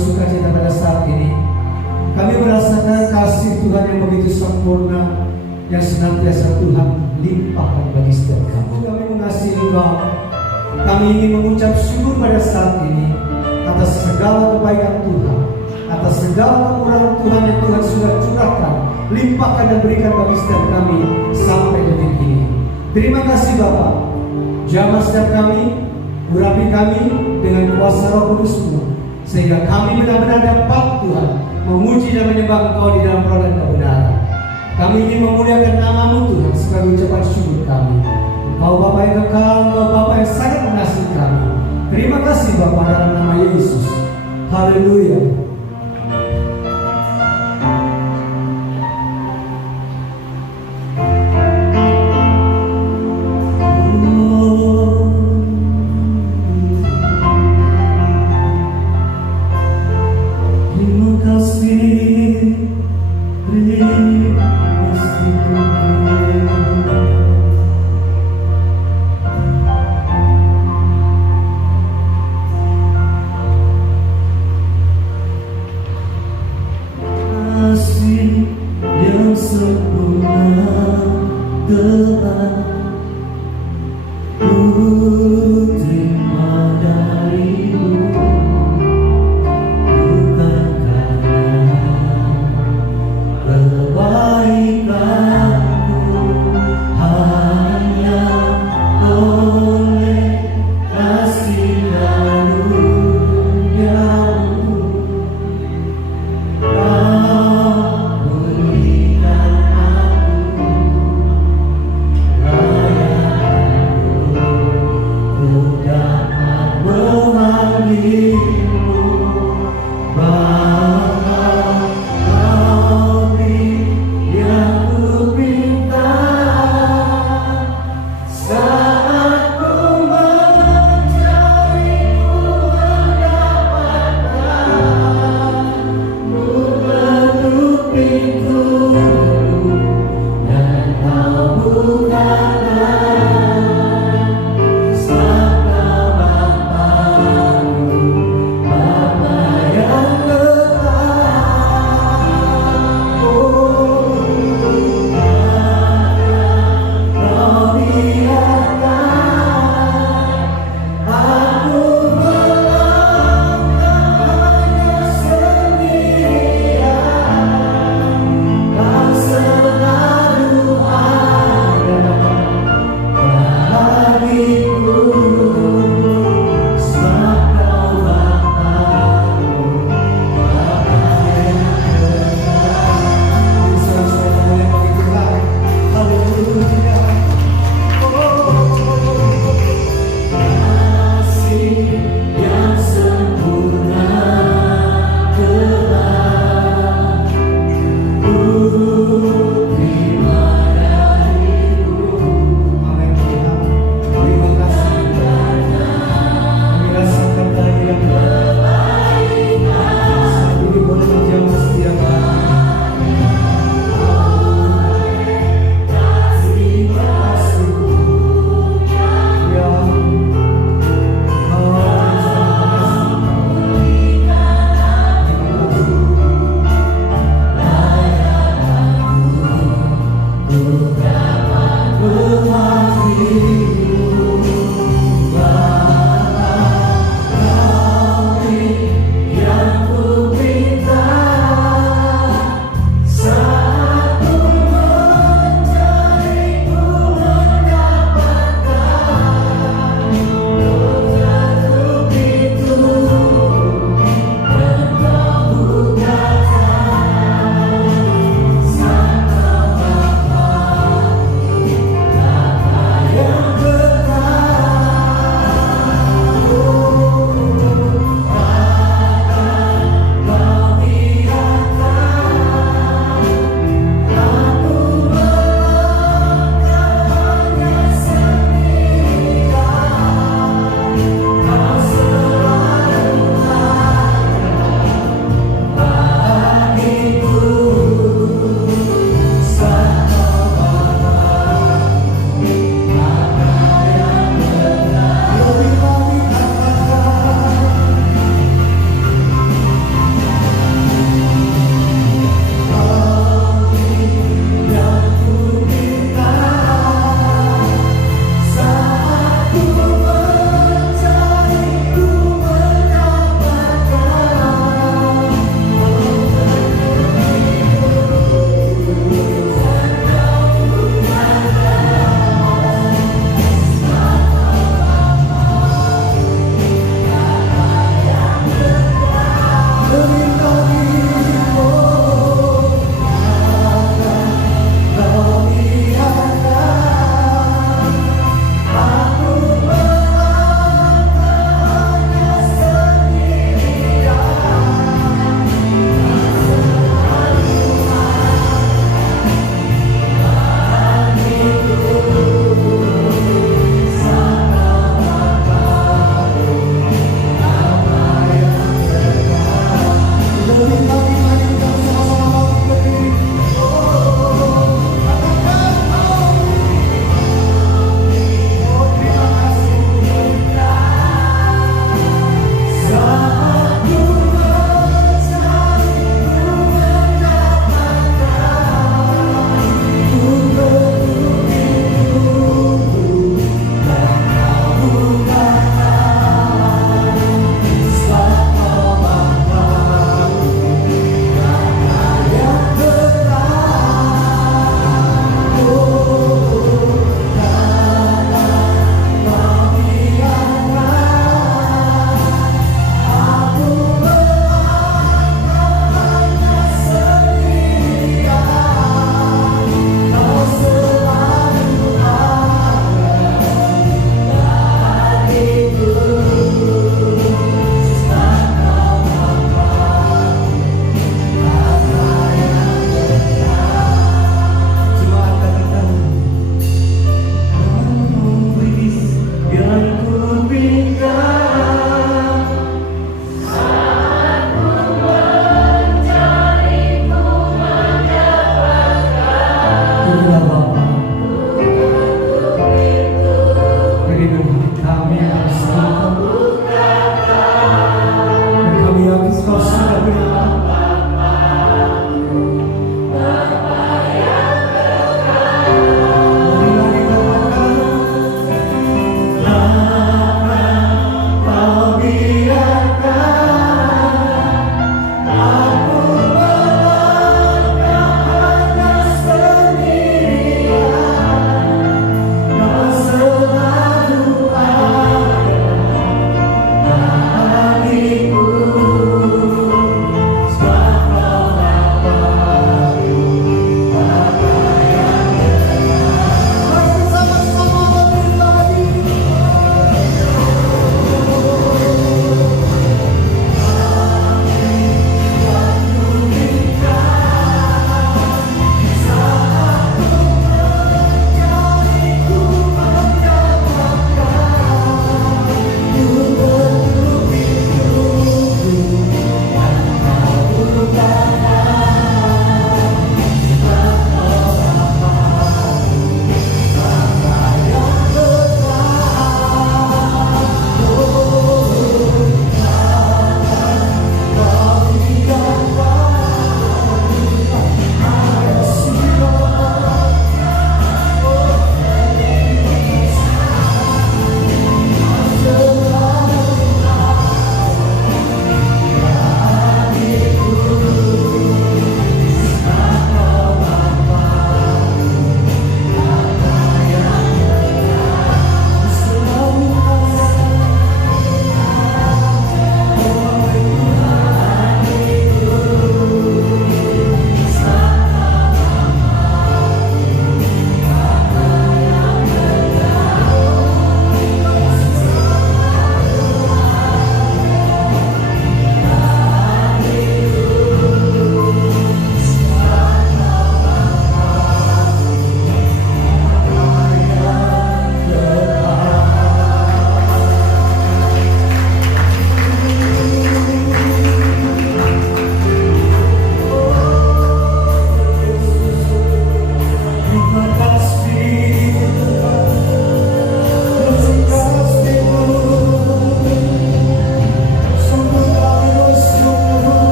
bersukacita pada saat ini. Kami merasakan kasih Tuhan yang begitu sempurna, yang senantiasa Tuhan limpahkan bagi setiap kami. Kami mengasihi Engkau. Kami ingin mengucap syukur pada saat ini atas segala kebaikan Tuhan, atas segala kemurahan Tuhan yang Tuhan sudah curahkan, limpahkan dan berikan bagi setiap kami sampai detik ini. Terima kasih Bapa. Jamah setiap kami, urapi kami dengan kuasa Roh Kudus-Mu, sehingga kami benar-benar dapat Tuhan memuji dan menyembah Engkau di dalam roh dan kebenaran. Kami ingin memuliakan nama-Mu Tuhan sebagai ucapan syukur kami. Engkau Bapa yang kekal, Engkau Bapa yang sangat mengasihi kami. Terima kasih Bapa dalam nama Yesus. Haleluya.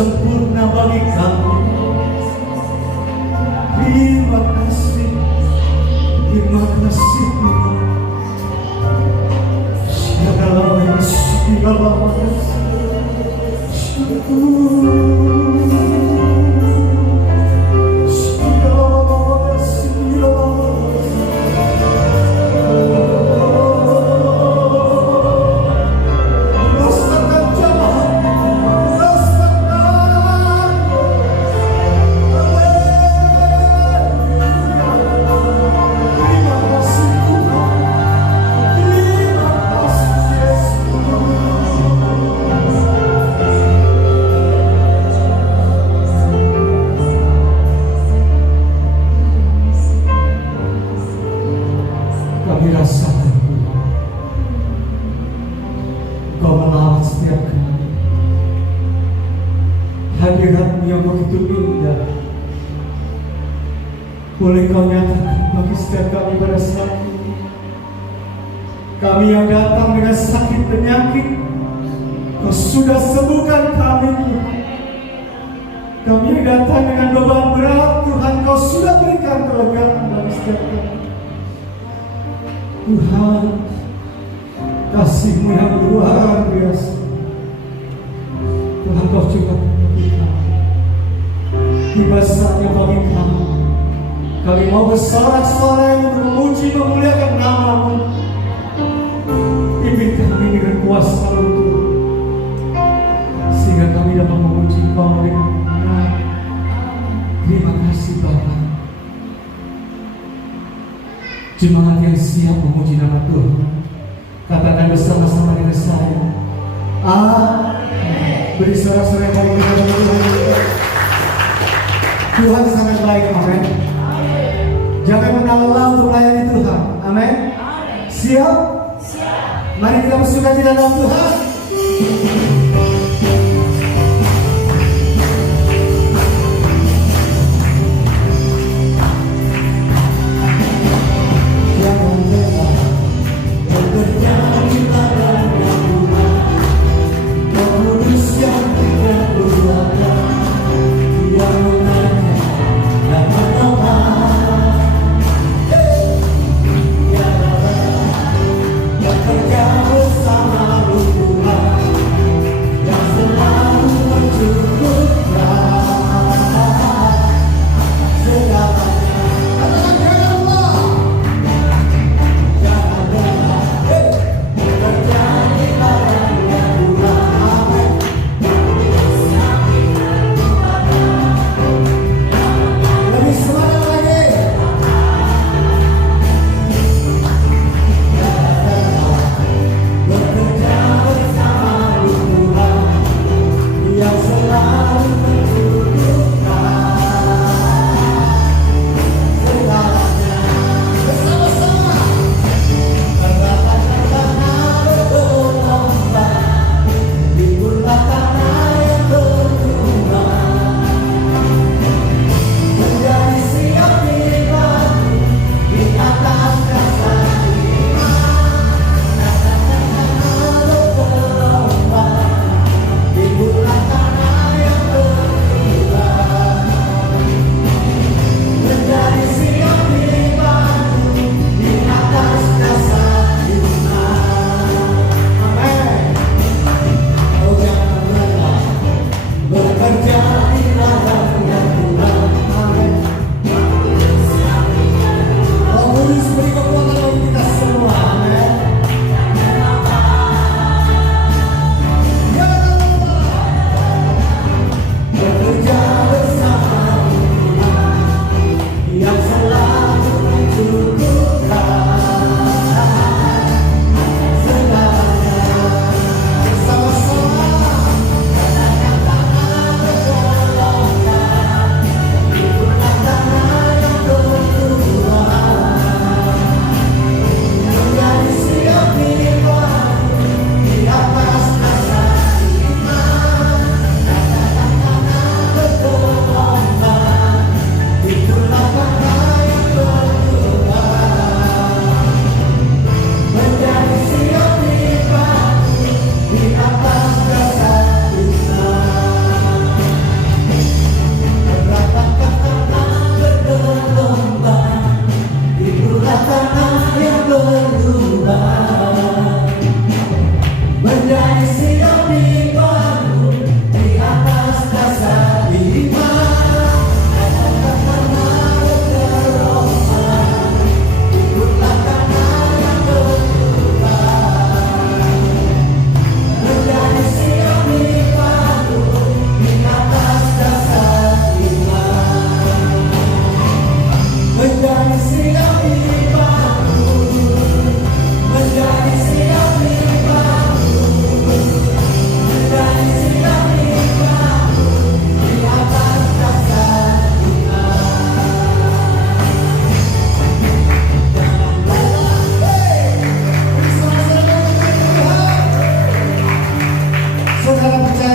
sempurna bagi kami. Terima kasih, terima kasih Tuhan. Kami rasakan Kau melawat setiap kami. Hadirat-Mu yang begitu indah boleh Kau nyatakan bagi setiap kami pada saat ini. Kami yang datang dengan sakit penyakit, Kau sudah sembuhkan kami Tuhan. Kami yang datang dengan beban berat, Tuhan Kau sudah berikan kelegaan bagi setiap kami. Tuhan, kasih-Mu yang luar biasa. Tuhan Kau juga bagi kami. Tiba saatnya bagi kami. Kami mau bersorak-sorai untuk memuji memuliakan nama-Mu. Pimpin kami dengan kuasa-Mu Tuhan, sehingga kami dapat memuji Kau dengan benar. Terima kasih Bapa. Jemaat yang siap memuji nama Tuhan, katakan bersama-sama dengan saya. Amin. Beri sorak-sorai yang baik kepada Tuhan. Tuhan sangat baik. Amin. Jangan mengalah untuk melayani Tuhan. Amin. Siap? Siap. Mari kita bersuka cita dalam Tuhan. Bersama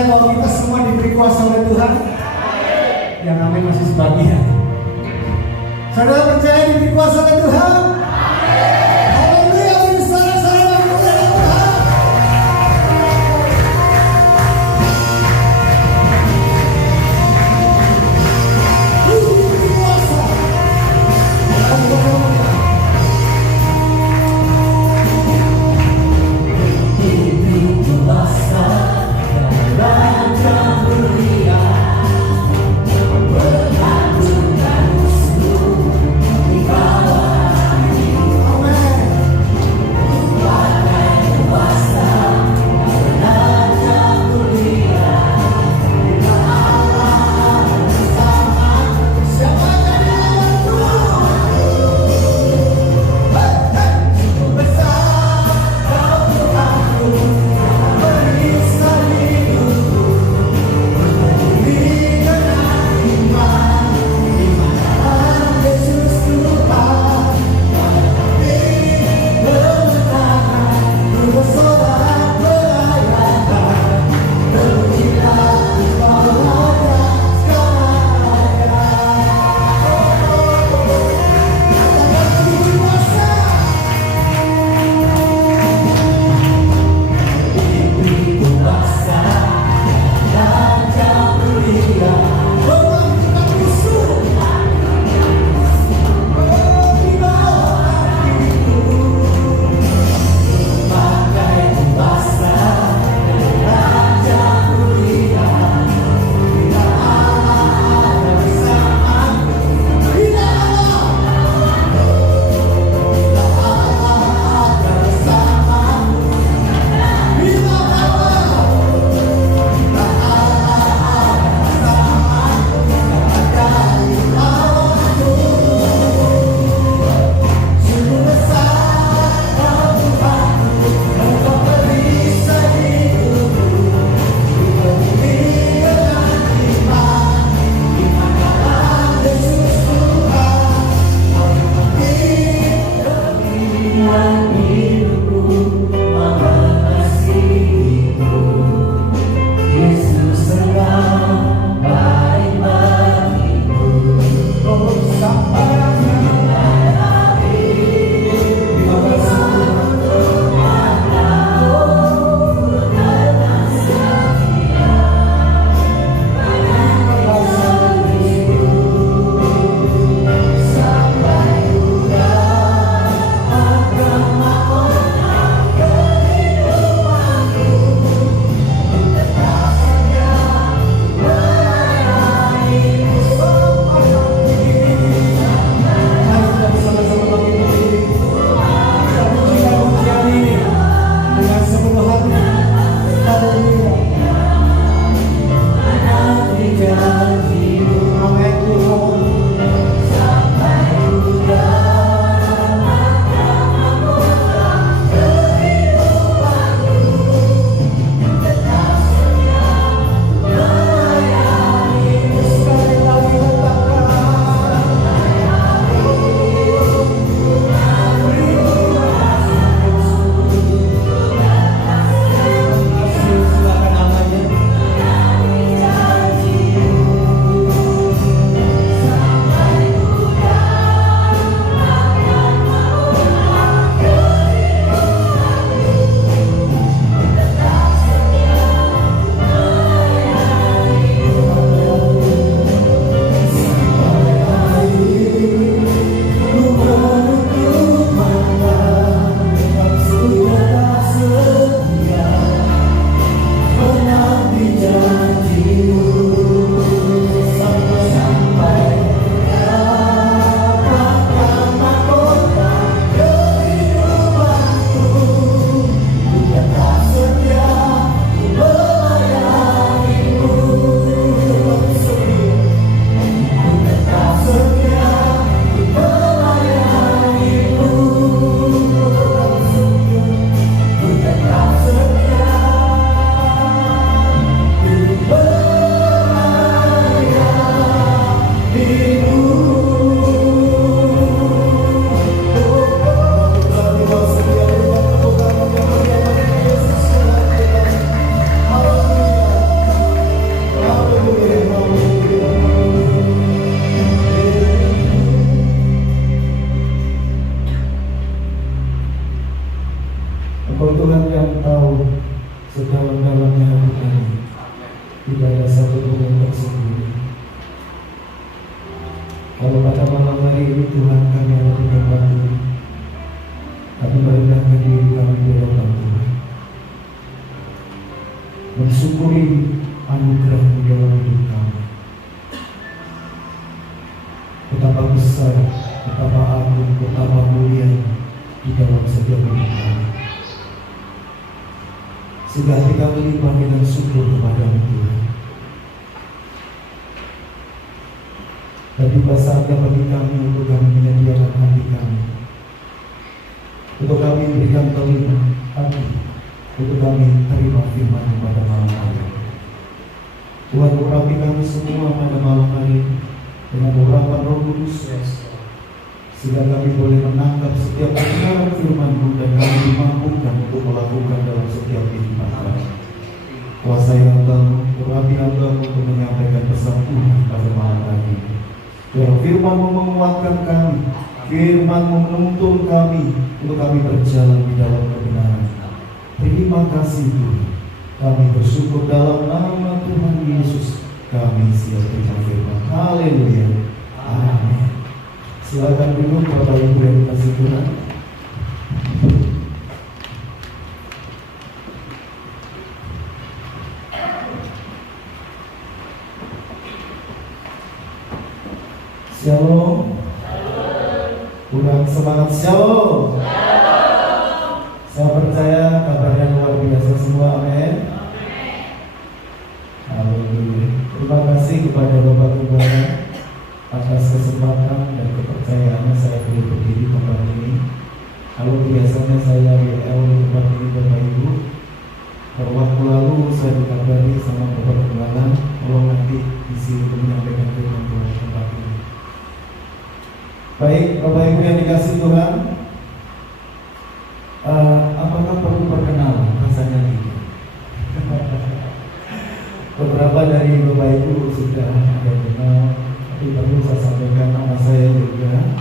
percaya bahwa kita semua diberi kuasa oleh Tuhan? Yang amin masih sebagian. Saudara percaya diberi kuasa oleh Tuhan? Haleluya, beri sorak-sorai kemuliaan Tuhan. Diberi kuasa. kami. Tidak ada satu pun yang tersembunyi. Kalau pada malam hari ini Tuhan kami ada di tempat-Mu, kami merendahkan diri kami di hadapan Tuhan, mensyukuri anugerah-Mu dalam hidup kami. Betapa besar, betapa agung, betapa mulia di dalam setiap hidup kami. Sehingga hati kami limpah dengan syukur kepada-Mu Tuhan. Dan tiba saatnya bagi kami untuk kami menyediakan hati kami, untuk kami berikan telinga hati, untuk kami terima firman pada malam hari. Tuhan, urapi kami semua pada malam hari dengan urapan Roh Kudus, sehingga kami boleh menangkap setiap kebenaran firman-Mu dan kami dimampukan untuk melakukan dalam setiap kehidupan kami. Kuasai hamba-Mu, urapi hamba-Mu untuk menyampaikan pesan Tuhan pada malam hari ini. Biar firman-Mu menguatkan kami, firman-Mu menuntun kami untuk kami berjalan di dalam kebenaran. Terima kasih Tuhan. Kami bersyukur dalam nama Tuhan Yesus. Kami siap terima firman. Haleluya. Amin. Silakan duduk Bapak Ibu yang dikasihi Tuhan. Shalom. Kurang semangat shalom. Saya percaya kabarnya luar biasa semua. Amin. Haleluya. Terima kasih kepada Bapak Gembala atas kesempatan dan kepercayaannya saya boleh berdiri di tempat ini. Kalau biasanya saya WL di tempat ini Bapak Ibu, waktu lalu saya dikabari sama Bapak Gembala kalau nanti isi untuk menyampaikan firman Tuhan di tempat ini. Baik, Bapak Ibu yang dikasihi Tuhan, apakah perlu perkenalan? Rasanya tidak. Beberapa dari Bapak Ibu sudah ada kenal, tapi perlu saya sampaikan nama saya juga.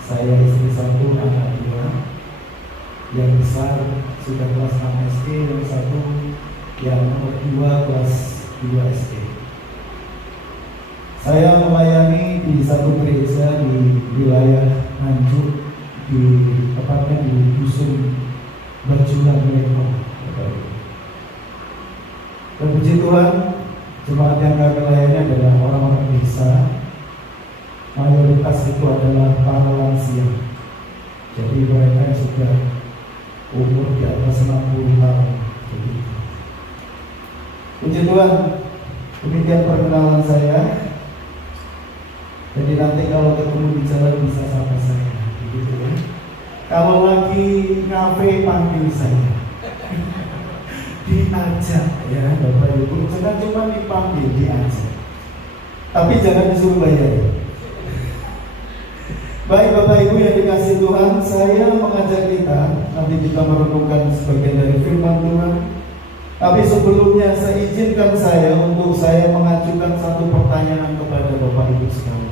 Saya istri satu, anak dua. Yang besar sudah kelas 6 SD, yang satu yang nomor 2 kelas 2 SD. Saya melayani di satu gereja di wilayah Nganjuk, di tepatnya di dusun Bajulan Lekong. Dan puji Tuhan, jemaat yang kami layani adalah orang-orang desa. Mayoritas itu adalah para lansia. Jadi mereka sudah umur di atas 60 tahun. Puji Tuhan, demikian perkenalan saya. Jadi nanti kalau ketemu di jalan bisa sapa saya, begitu ya. Kalau lagi ngafe panggil saya, diajak ya Bapak Ibu, jangan cuma dipanggil, diajak. Tapi jangan disuruh bayar. Baik Bapak Ibu yang dikasihi Tuhan, saya mengajak kita nanti kita merenungkan sebagian dari firman Tuhan. Tapi sebelumnya saya izinkan saya untuk saya mengajukan satu pertanyaan kepada Bapak Ibu sekalian.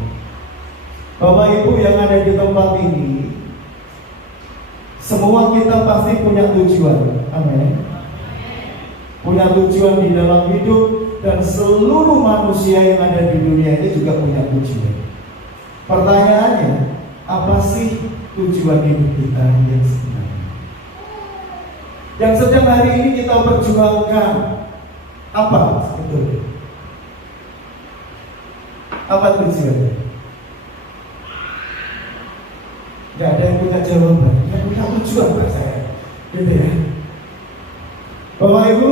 Bapak Ibu yang ada di tempat ini, semua kita pasti punya tujuan. Amin. Punya tujuan di dalam hidup, dan seluruh manusia yang ada di dunia ini juga punya tujuan. Pertanyaannya, apa sih tujuan hidup kita yang sebenarnya? Yang sedang hari ini kita perjuangkan apa sebetulnya? Apa tujuannya? Tidak ada yang punya jawaban, yang punya tujuan Pak saya, gitu ya. Bapak Ibu,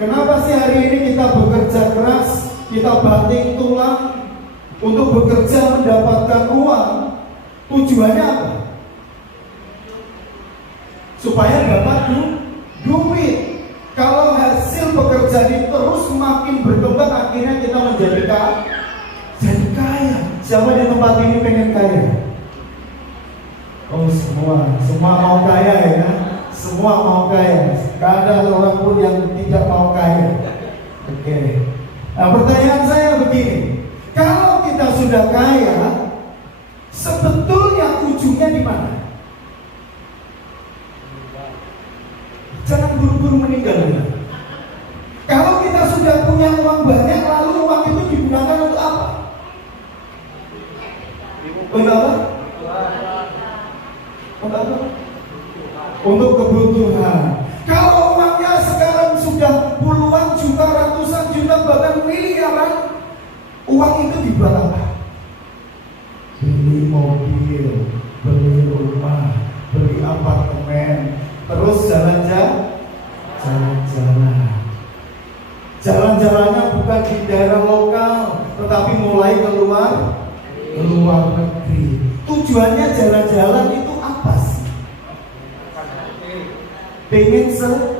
kenapa sih hari ini kita bekerja keras, kita banting tulang untuk bekerja mendapatkan uang? Tujuannya apa? Supaya dapat duit. Kalau hasil pekerjaan itu terus semakin berkembang, akhirnya kita menjadi kaya. Siapa di tempat ini pengen kaya? Oh semua mau kaya ya kan? Semua mau kaya. Gak ada orang pun yang tidak mau kaya. Oke. Nah pertanyaan saya begini, kalau kita sudah kaya, sebetulnya ujungnya di mana? Jangan buru-buru meninggal ya. Kalau kita sudah punya uang banyak, lalu uang itu digunakan untuk apa? Untuk apa? Untuk apa? Untuk kebutuhan. Kalau uangnya sekarang sudah puluhan juta, ratusan juta, bahkan miliaran, uang itu dibuat apa? Beli mobil, beli rumah, beli apartemen, terus jalan-jalan. Jalan-jalannya bukan di daerah lokal, tetapi mulai keluar negeri. Tujuannya jalan-jalan itu apa sih? Pengen senang.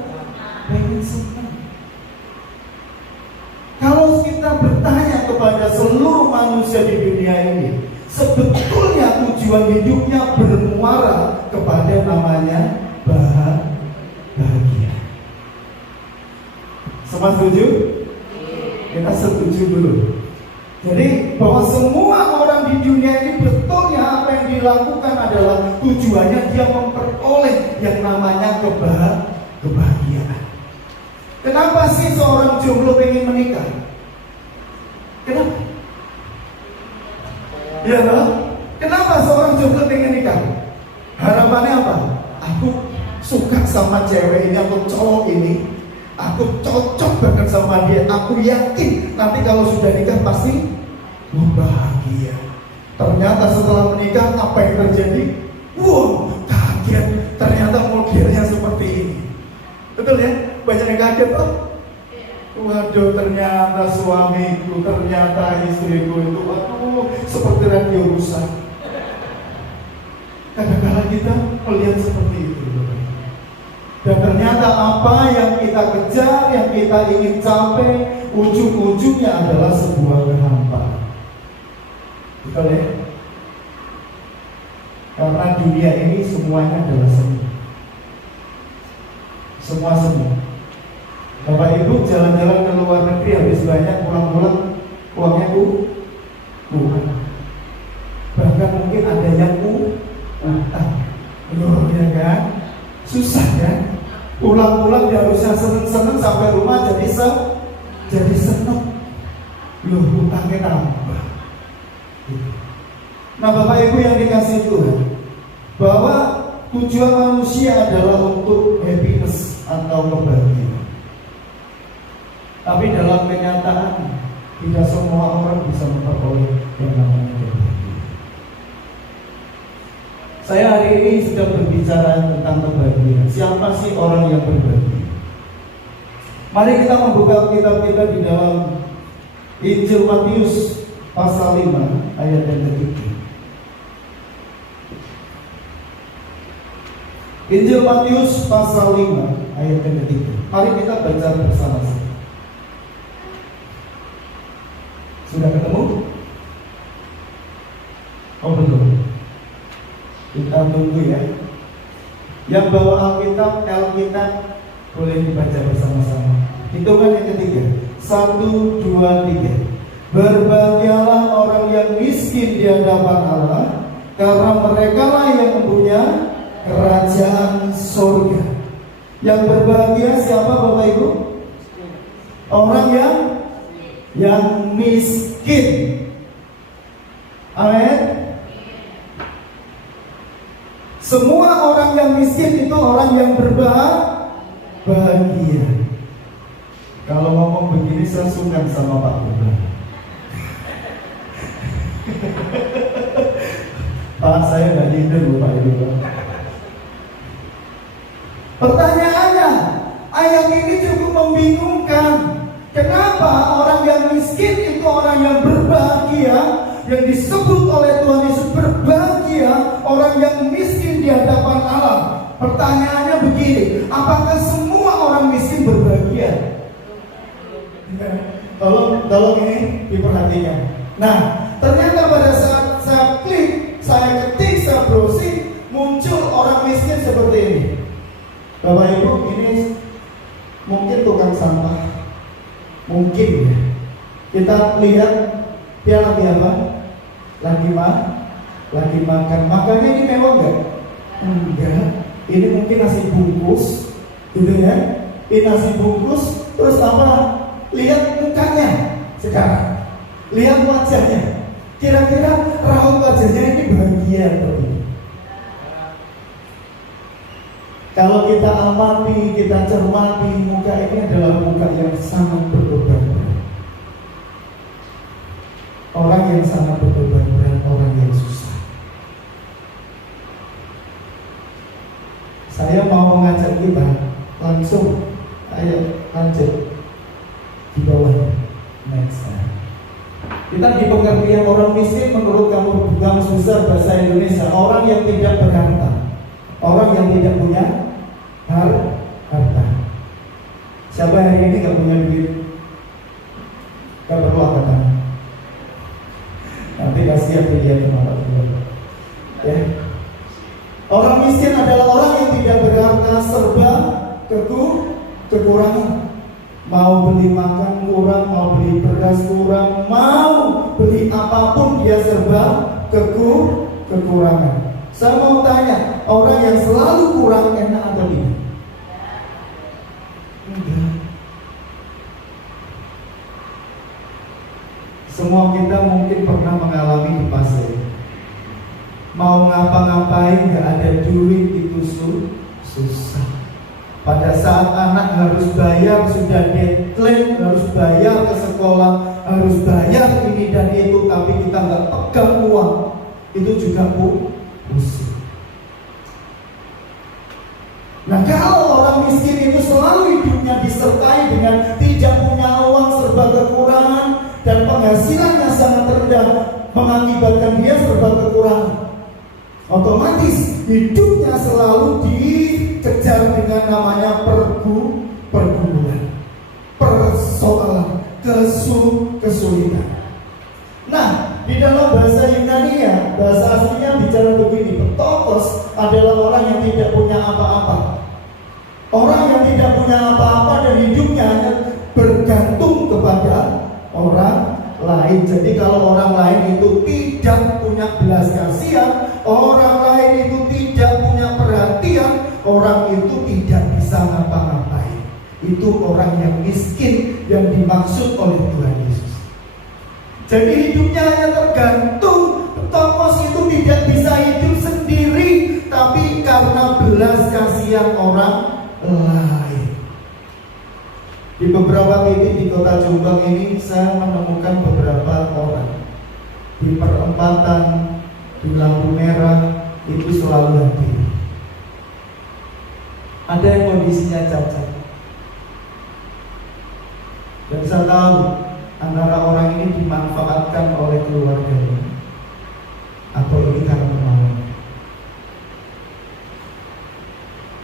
Kalau kita bertanya kepada seluruh manusia di dunia ini, sebetulnya tujuan hidupnya bermuara kepada namanya bahagia. Semua setuju? Kita setuju dulu. Jadi bahwa semua orang di dunia ini betulnya apa yang dilakukan adalah tujuannya dia memperoleh yang namanya kebahagiaan. Kenapa sih seorang jomblo pengen menikah? Kenapa? Ya loh. Kenapa seorang jomblo pengen nikah? Harapannya apa? Aku suka sama cewek ini atau cowok ini, aku cocok banget sama dia. Aku yakin nanti kalau sudah nikah pasti bahagia. Ternyata setelah menikah apa yang terjadi? Wow, kaget. Ternyata modelnya seperti ini. Betul ya? Banyak yang kaget tuh. Waduh, ternyata suamiku, ternyata istriku itu, waduh, seperti radio rusak. Kadang-kadang kita melihat seperti itu. Dan ternyata apa yang kita kejar, yang kita ingin capai, ujung-ujungnya adalah sebuah kehampaan. Betul ya? Karena dunia ini semuanya adalah semu. Semua semu. Bapak Ibu jalan-jalan ke luar negeri habis banyak, pulang-pulang uangnya kurang. Bahkan mungkin ada yang utang. Loh, ya kan? Susah kan? Pulang-pulang dia harusnya seneng-seneng, sampai rumah jadi seneng. Loh, utangnya nambah. Nah, Bapak Ibu yang dikasih Tuhan, bahwa tujuan manusia adalah untuk happiness atau kebahagiaan. Tapi dalam kenyataan tidak semua orang bisa memperoleh yang namanya kebahagiaan. Saya hari ini sedang berbicara tentang kebahagiaan. Siapa sih orang yang berbahagia? Mari kita membuka kitab kita di dalam Injil Matius pasal 5 ayat yang ketiga. Injil Matius pasal 5 ayat yang ketiga. Mari kita baca bersama-sama. Sudah ketemu? Oh belum. Kita tunggu ya. Yang bawa Alkitab boleh dibaca bersama-sama. Hitungan yang ketiga. 1, 2, 3. Berbahagialah orang yang miskin di hadapan Allah, karena merekalah yang mempunyai kerajaan surga. Yang berbahagia siapa Bapak Ibu? Orang yang miskin. Amin. Semua orang yang miskin itu orang yang berbahagia. Kalau ngomong begini saya sungkan sama Pak Gubernur. Pak, saya nggak tidur Pak Ibu. Pertanyaannya, ayat ini cukup membingungkan. Kenapa orang yang miskin itu orang yang berbahagia, yang disebut oleh Tuhan Yesus berbahagia, orang yang miskin di hadapan Allah? Pertanyaannya begini, apakah semua orang miskin berbahagia? Tolong ini diperhatikan. Nah, ternyata pada saat saya klik, saya ketik, saya browsing, muncul orang miskin seperti ini. Bapak Ibu, ini mungkin tukang sampah, mungkin ya. Kita lihat dia lagi apa? Lagi makan. Makannya ini mewah enggak? Enggak. Ini mungkin nasi bungkus, gitu ya. Ini nasi bungkus, terus apa? lihat mukanya sekarang, lihat wajahnya. Kira-kira raut wajahnya ini bahagia atau tidak? Kalau kita amati, kita cermati, muka ini adalah muka yang sangat berbeban. Orang yang sangat berbeban berat, orang yang susah. Saya mau mengajak kita langsung, ayo lanjut di bawah. Next. Kita di pengertian orang miskin menurut kamu Kamus Besar Bahasa Indonesia, orang yang tidak berharta, orang yang tidak punya harta. Siapa hari ini gak punya duit? Gak perlu angkat tangan. Nanti kasihan dilihat sama Tuhan. Ya. Orang miskin adalah orang yang tidak berharta, serba kekurangan. Mau beli makan kurang, mau beli beras kurang, mau beli apapun dia serba kekurangan. Saya mau tanya, orang yang selalu kurang enak atau tidak? Enggak. Semua kita mungkin pernah mengalami di fase mau ngapa-ngapain gak ada duit itu susah. Pada saat anak harus bayar, sudah deadline, harus bayar ke sekolah, harus bayar ini dan itu, tapi kita nggak pegang uang, itu juga pusing. Nah, kalau orang miskin itu selalu hidupnya disertai dengan tidak punya uang, serba kekurangan, dan penghasilannya sangat rendah, mengakibatkan dia serba kekurangan. Otomatis hidupnya selalu dikejar dengan namanya pergumulan, persoalan, kesulitan. Nah, di dalam bahasa Yunani, bahasa aslinya bicara begini, Ptokos adalah orang yang tidak punya apa-apa. Orang yang tidak punya apa-apa dan hidupnya hanya bergantung kepada orang lain. Jadi kalau orang lain itu tidak punya belas kasihan, orang lain itu tidak punya perhatian, orang itu tidak bisa ngapa-ngapain. Itu orang yang miskin yang dimaksud oleh Tuhan Yesus. Jadi hidupnya hanya tergantung. Thomas itu tidak bisa hidup sendiri, tapi karena belas kasihan orang lain. Di beberapa titik di kota Jombang ini saya menemukan beberapa orang di perempatan, di lampu merah itu selalu hadir. Ada yang kondisinya cacat. Dan saya tahu antara orang ini dimanfaatkan oleh keluarganya atau ini karena kemauan.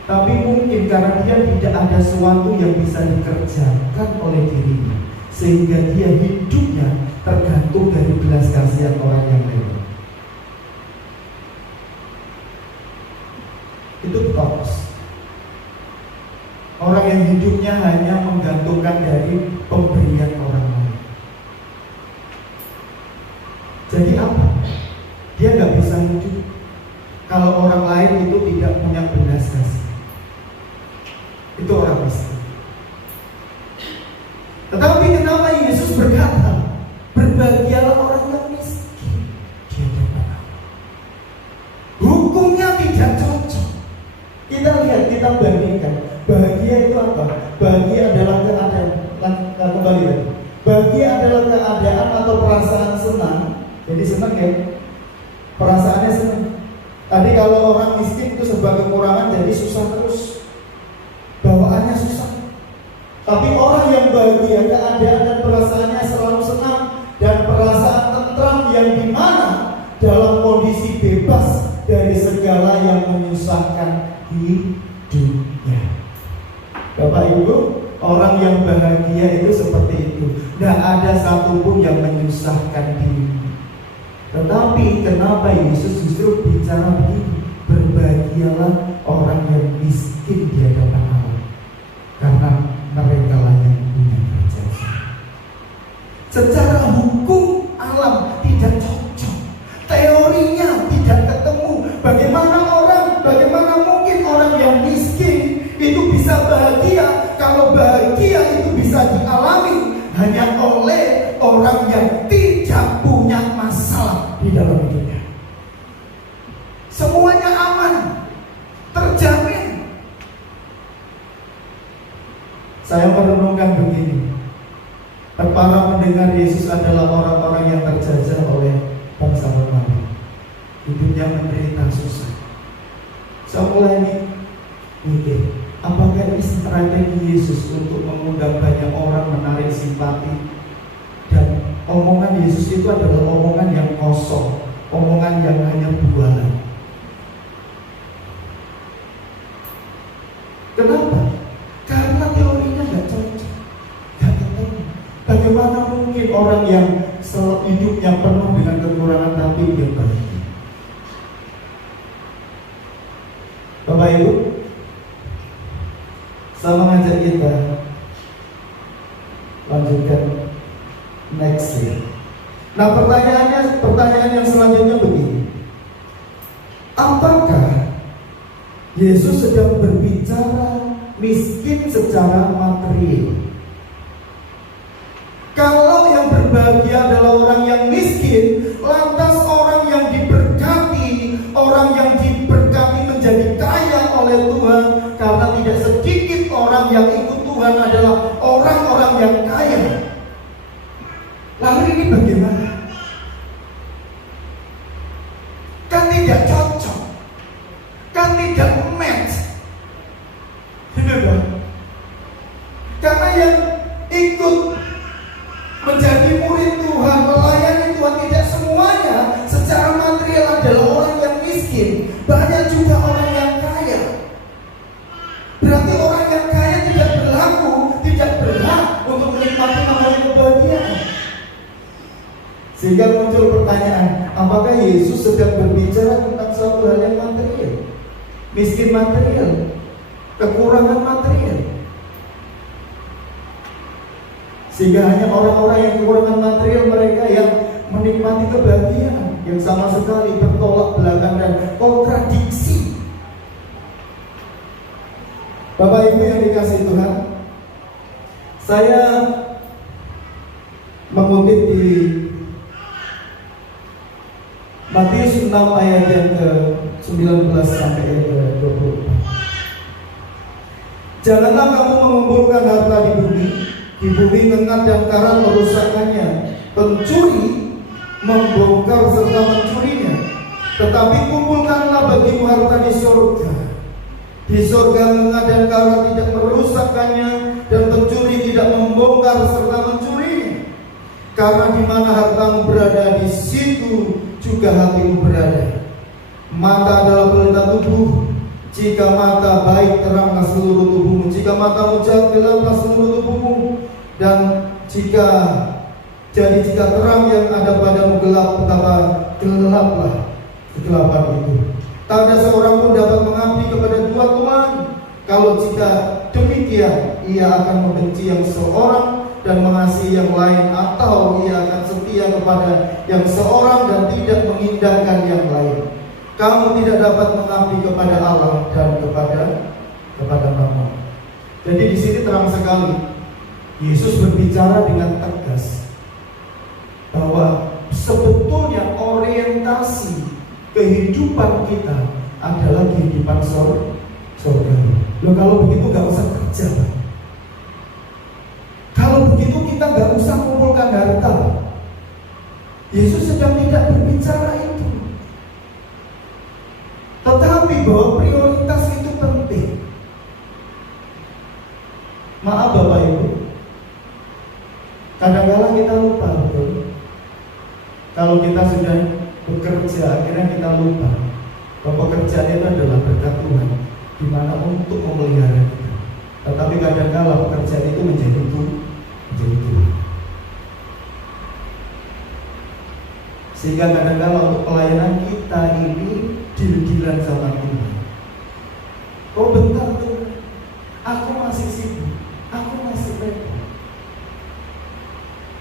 Tapi mungkin karena dia tidak ada sesuatu yang bisa dikerjakan oleh dirinya, sehingga dia hidupnya tergantung dari belas kasihan orang yang lain. Itu Thomas. Orang yang hidupnya hanya menggantungkan dari pemberian orang lain. Jadi apa? Dia nggak bisa hidup kalau orang lain itu tidak punya belas kasih. Itu orang miskin. Tetapi kenapa Yesus berkata, berbahagialah orang yang miskin di hadapan Allah? Hukumnya tidak cocok. Kita lihat, kita bandingkan. Bahagia itu apa? Bahagia adalah keadaan. Kembali lagi. Bahagia adalah keadaan atau perasaan senang. Jadi senang ya. Perasaannya senang. Tadi kalau orang miskin itu serba kekurangan, jadi susah terus. Bawaannya susah. Tapi orang yang bahagia, keadaan dan perasaannya selalu senang dan perasaan tentram yang dimana dalam kondisi bebas dari segala yang menyusahkan hidupnya. Bapak Ibu, orang yang bahagia itu seperti itu. Tidak ada satupun yang menyusahkan dirinya. Tetapi kenapa Yesus justru bicara begini? Berbahagialah orang yang miskin di hadapan Allah, karena mereka lah yang punya kerjasama. Secara hukum alam tidak cocok, teorinya tidak ketemu. Bagaimana mungkin orang yang miskin itu bisa bahagia, kalau bahagia itu bisa dialami hanya oleh orang yang tidak punya masalah di dalam hidupnya. Semuanya aman, terjamin. Saya merenungkan begini, para pendengar Yesus adalah orang-orang yang terjajah oleh bangsa Romawi. Hidupnya menderita susah. Saya mulai mikir, apakah ini strategi Yesus untuk mengundang banyak orang, menarik simpati? Dan omongan Yesus itu adalah omongan yang kosong, omongan yang hanya bualan. Kenapa? Karena teorinya nggak cocok, nggak ketemu. Bagaimana mungkin orang yang hidupnya penuh dengan kekurangan tapi dia bahagia? Bapak Ibu, saya mengajak kita lanjutkan next year. Nah, pertanyaan yang selanjutnya begini: apakah Yesus sedang berbicara miskin secara material? Kalau yang berbahagia adalah orang yang miskin, lantas orang yang diberkati, orang yang diberkati menjadi kaya oleh Tuhan, karena tidak sedikit orang yang ikut Tuhan adalah orang-orang yang kaya. Lalu ini bagaimana? Kan tidak cocok, kan tidak match. Karena yang ikut menjadi murid Tuhan, melayani Tuhan, tidak semuanya secara material adalah orang yang miskin. Banyak juga orang yang kaya. Berarti orang yang kaya tidak berlaku, tidak berhak untuk menikmati namanya kebahagiaan. Sehingga muncul pertanyaan, apakah Yesus sedang berbicara tentang suatu hal yang material? Miskin material, kekurangan material. Sehingga hanya orang-orang yang kekurangan material, mereka yang menikmati kebahagiaan, yang sama sekali bertolak belakang dan kontradiksi. Bapak Ibu yang dikasihi Tuhan, saya mengutip di Matius 6 ayat yang ke-19 sampai yang ke-24. Janganlah kamu mengumpulkan harta di bumi ngengat dan karat merusakkannya, pencuri membongkar serta mencurinya. Tetapi kumpulkanlah bagimu harta di surga. Di surga ngengat dan karat tidak merusakkannya, dan pencuri tidak membongkar serta mencurinya. Karena di mana hartamu berada, di situ juga hatimu berada. Mata adalah pelita tubuh. Jika mata baik, teranglah seluruh tubuhmu. Jika matamu jahat, gelaplah seluruh tubuhmu. Dan jika terang yang ada padamu gelap, betapa gelaplah kegelapan itu. Tak ada seorang pun dapat mengabdi kepada dua tuan. Kalau jika demikian, ia akan membenci yang seorang dan mengasihi yang lain, atau ia akan setia kepada yang seorang dan tidak mengindahkan yang lain. Kamu tidak dapat mengabdi kepada Allah dan kepada Mammon. Jadi di sini terang sekali Yesus berbicara dengan tegas bahwa sebetulnya orientasi kehidupan kita adalah kehidupan surga. Loh, kalau begitu gak usah kerja, Pak. Kalau begitu kita gak usah mengumpulkan harta. Yesus sedang tidak berbicara itu. Tetapi bahwa prioritas itu penting. Maaf Bapak Ibu, kadang-kadang kita lupa, betul. Kalau kita sudah bekerja, akhirnya kita lupa bahwa pekerjaan itu adalah berkat Tuhan, di mana untuk memelihara kita. Tetapi kadang-kadang pekerjaan itu menjadi Tuhan. Sehingga kadang-kadang untuk pelayanan kita ini deal-dealan sama Tuhan. Oh bentar Tuhan, aku masih sibuk, aku masih repot.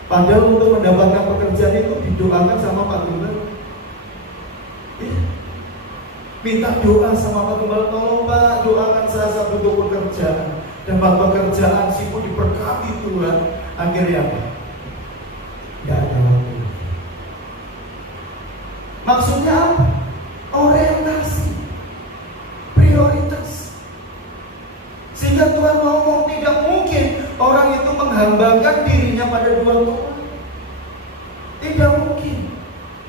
Padahal untuk mendapatkan pekerjaan itu didoakan sama Pak Gembala. Minta doa sama Pak Gembala, tolong Pak doakan saya butuh pekerjaan. Dapat pekerjaan, sibuk diberkati Tuhan. Akhirnya apa? Gak ada waktu. Maksudnya apa? Orientasi, prioritas. Sehingga Tuhan ngomong tidak mungkin orang itu menghambakan dirinya pada dua Tuhan. Tidak mungkin.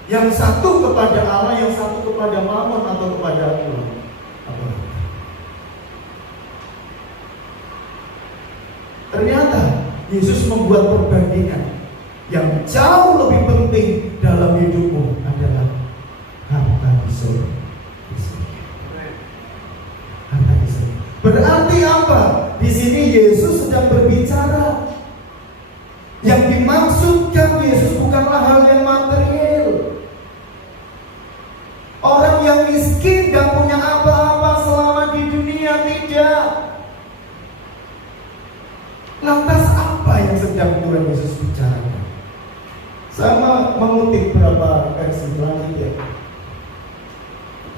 Yang satu kepada Allah, yang satu kepada Mammon atau kepada Tuhan. Ternyata Yesus membuat perbandingan yang jauh lebih penting dalam hidupmu adalah harta di surga. Harta di surga. Berarti apa? Di sini Yesus sedang berbicara. Yang dimaksudkan Yesus bukanlah hal yang material. Orang yang miskin dan punya apa-apa selama di dunia, tidak. Lantas apa yang sedang Tuhan Yesus bicarakan? Saya mengutip beberapa versi selanjutnya.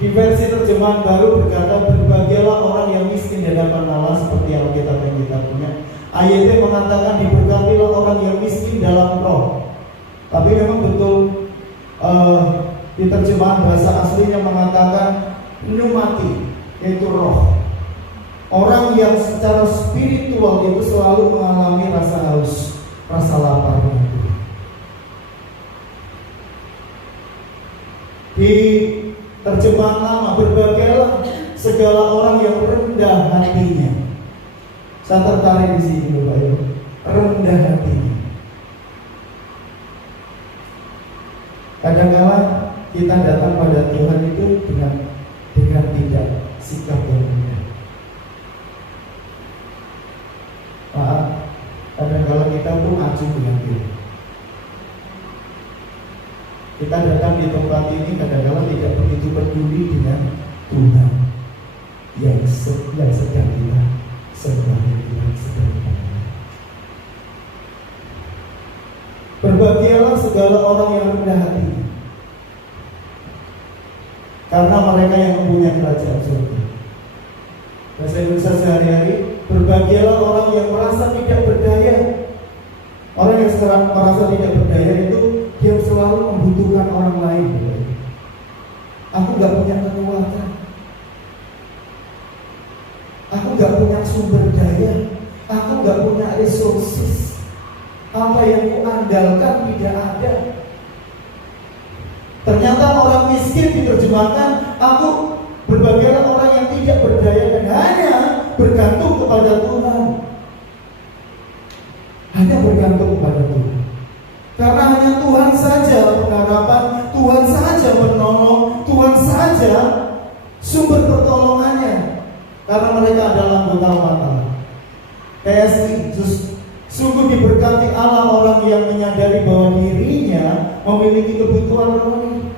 Di versi terjemahan baru berkata, berbahagialah orang yang miskin di hadapan Allah, seperti Alkitab yang kita punya. Ayatnya mengatakan, diberkatilah orang yang miskin dalam roh. Tapi memang betul di terjemahan bahasa aslinya mengatakan pneumati, yaitu roh. Orang yang secara spiritual itu selalu mengalami rasa haus, rasa lapar. Di terjemahan lama, berbahagialah segala orang yang rendah hatinya. Saya tertarik di sini, Bapak Ibu. Rendah hatinya. Kadang-kadang kita datang pada Tuhan itu dengan tidak sikap yang rendah. Maaf, kadang-kadang kita pun acuh dengan Tuhan. Kita datang di tempat ini kadang-kadang tidak begitu peduli dengan Tuhan yang sedang kita sembah, yang kita sedang kita. Berbahagialah segala orang yang rendah hati, karena mereka yang mempunyai kerajaan surga. Bahasa Indonesia sehari-hari, berbahagialah orang yang merasa tidak berdaya. Orang yang sekarang merasa tidak berdaya itu dia selalu membutuhkan orang lain. Aku gak punya kekuatan, aku gak punya sumber daya, aku gak punya resources. Apa yang kuandalkan tidak ada. Ternyata orang miskin diterjemahkan, aku berbahagialah orang yang tidak berdaya dan hanya bergantung kepada Tuhan. Hanya bergantung kepada Tuhan. Karena hanya Tuhan saja pengharapan, Tuhan saja penolong, Tuhan saja sumber pertolongannya. Karena mereka adalah anggota umat Allah. KSI, sungguh diberkati Allah orang yang menyadari bahwa dirinya memiliki kebutuhan rohani.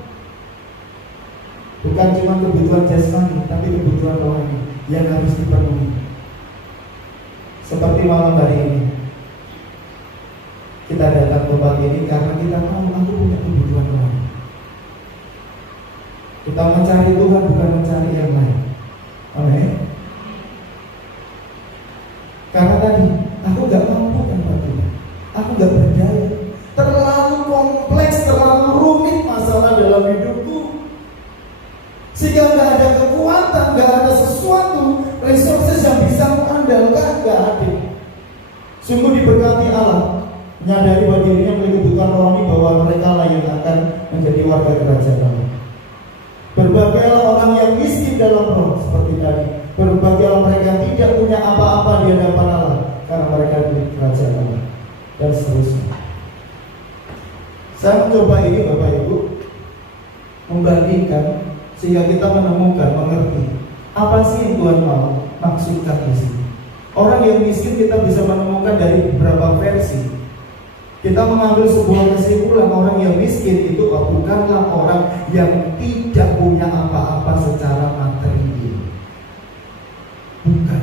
Bukan cuma kebutuhan jasmani, tapi kebutuhan rohani yang harus dipenuhi. Seperti malam hari ini, kita datang ke tempat ini karena kita tahu aku punya kebutuhan rohani. Kita mencari Tuhan, bukan mencari yang lain. Amin. Karena tadi aku gak mampu tanpa Tuhan, aku gak berdaya. Terlalu kompleks, terlalu rumit masalah dalam hidupku, sehingga gak ada kekuatan, gak ada sesuatu resources yang bisa mengandalkan, gak ada. Sungguh diberkati Allah, menyadari bahwa dirinya memiliki kebutuhan rohani, bahwa mereka lah yang akan menjadi warga kerajaan Allah. Berbahagialah orang yang miskin dalam roh, seperti tadi. Berbahagialah mereka yang tidak punya apa-apa di hadapan Allah, karena mereka di kerajaan Allah. Dan seterusnya. Saya mencoba ini Bapak Ibu membandingkan sehingga kita menemukan, mengerti apa sih yang Tuhan mau maksudkan di sini. Orang yang miskin kita bisa menemukan dari beberapa versi. Kita mengambil sebuah kesimpulan, orang yang miskin itu bukanlah orang yang tidak punya apa-apa secara materi. Bukan.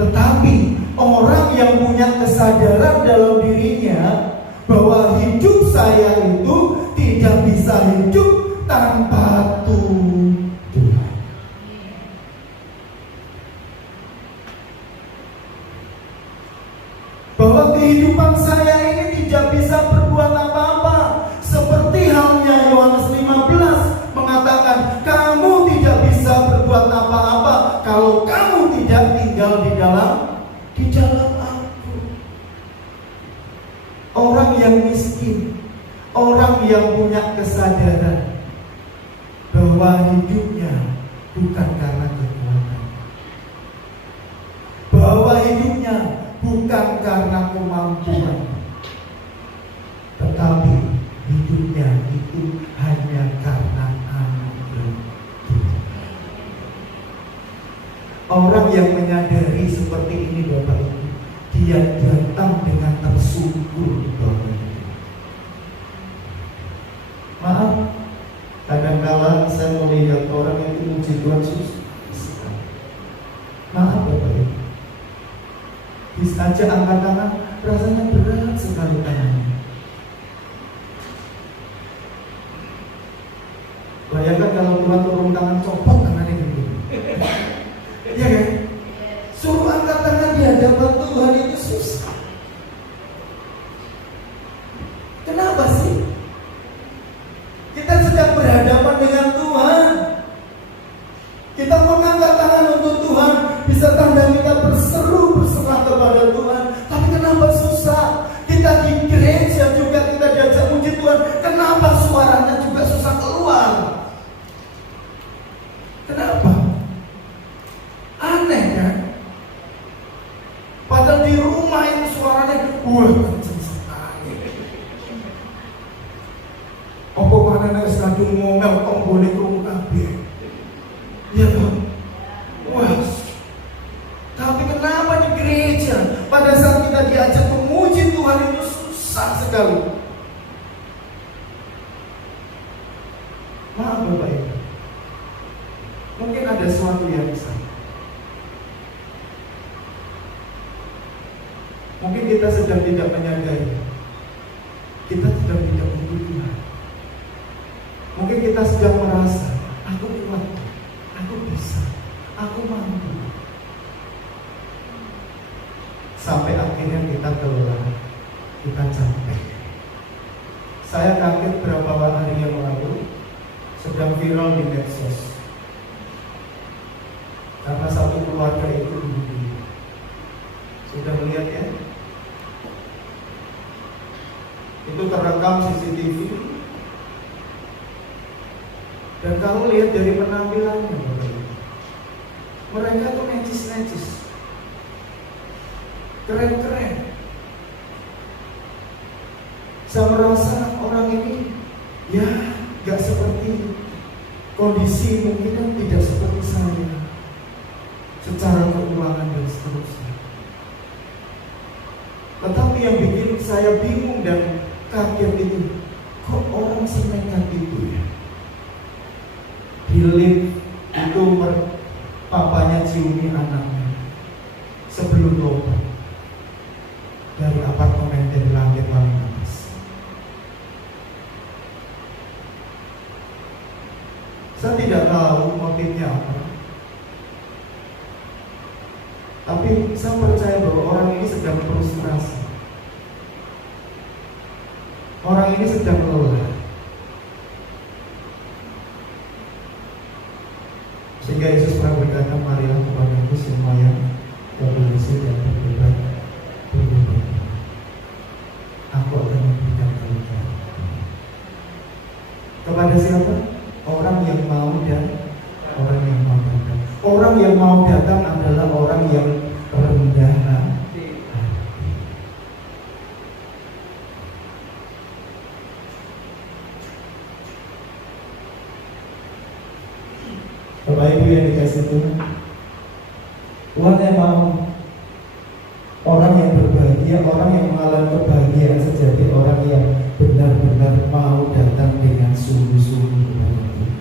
Tetapi orang yang punya kesadaran dalam dirinya bahwa hidup saya itu tidak bisa hidup tanpa Tuhan. Bahwa kehidupan saya ini tidak bisa berbuat apa-apa. Seperti halnya Yohanes 15 mengatakan, kamu tidak bisa berbuat apa-apa kalau kamu tidak tinggal di dalam aku. Orang yang miskin, orang yang punya kesadaran bahwa hidupnya bukan karena kekuatan, bahwa hidupnya bukan karena kemampuan, tetapi hidupnya itu hanya karena anugerah Tuhan. Orang yang menyadari seperti ini Bapak Ibu, dia datang dengan tersungkur kepada Tuhan. Maaf, kadang-kala saya melihat orang yang memuji Tuhan susah. Maaf Bapak Ibu, bisa aja angkat tangan, rasanya berat sekali tangannya. Bayangkan kalau Tuhan turun tangan, copot tangannya gitu. Iya kan? Suruh angkat tangan di hadapan Tuhan itu susah. Kenapa sih? Kita sedang berhadapan dengan Tuhan. Kita mengangkat tangan untuk Tuhan, bisa tanda kita berseru berserah kepada Tuhan. Tapi kenapa susah? Kita di gereja juga kita diajak puji Tuhan, kenapa suaranya juga susah keluar? Kenapa? Aneh kan? Padahal di rumah itu suaranya kenceng sekali. Apa mana nek kadung ngomel kok boleh krungu kabeh. Ya Bang. Wah. Tapi kenapa di gereja pada saat kita diajak memuji Tuhan itu susah sekali? Maaf Bapak Ibu, mungkin ada sesuatu yang salah. Mungkin kita sedang tidak menyadari, kita sedang tidak memuji Tuhan. Mungkin kita sedang merasa, aku kuat, aku bisa, aku mampu. Sampai akhirnya kita kelelahan, kita capek. Saya kaget berapa hari yang lalu sedang viral di medsos. Karena satu keluarga itu bunuh. Sudah melihat ya? Itu terekam CCTV. Dan kamu lihat dari penampilannya, mereka tuh necis-necis, keren-keren. Saya merasa orang ini ya gak seperti kondisi, mungkin kan tidak seperti saya secara keuangan dan seterusnya. Tetapi yang bikin saya bingung dan kaget itu, kok orang senekat itu ya? Di lift itu papanya ciumi anaknya sebelum lompat dari apartemen dari lantai paling atas. Saya tidak tahu motifnya apa, tapi saya percaya bahwa orang ini sedang frustrasi. Orang ini sedang lelah. Sehingga Yesus pernah berkata, marilah kepadaku semua yang berdosa dan berbeban, aku akan memberikan kalian. Kepada siapa? Orang yang mau dan orang yang mau datang. Orang yang mau datang adalah orang yang rendah hati. Bapak Ibu yang dikasih Tuhan, Tuhan yang mau orang yang berbahagia, orang yang mengalami kebahagiaan sejati, orang yang benar-benar mau datang dengan sungguh-sungguh kepada Tuhan.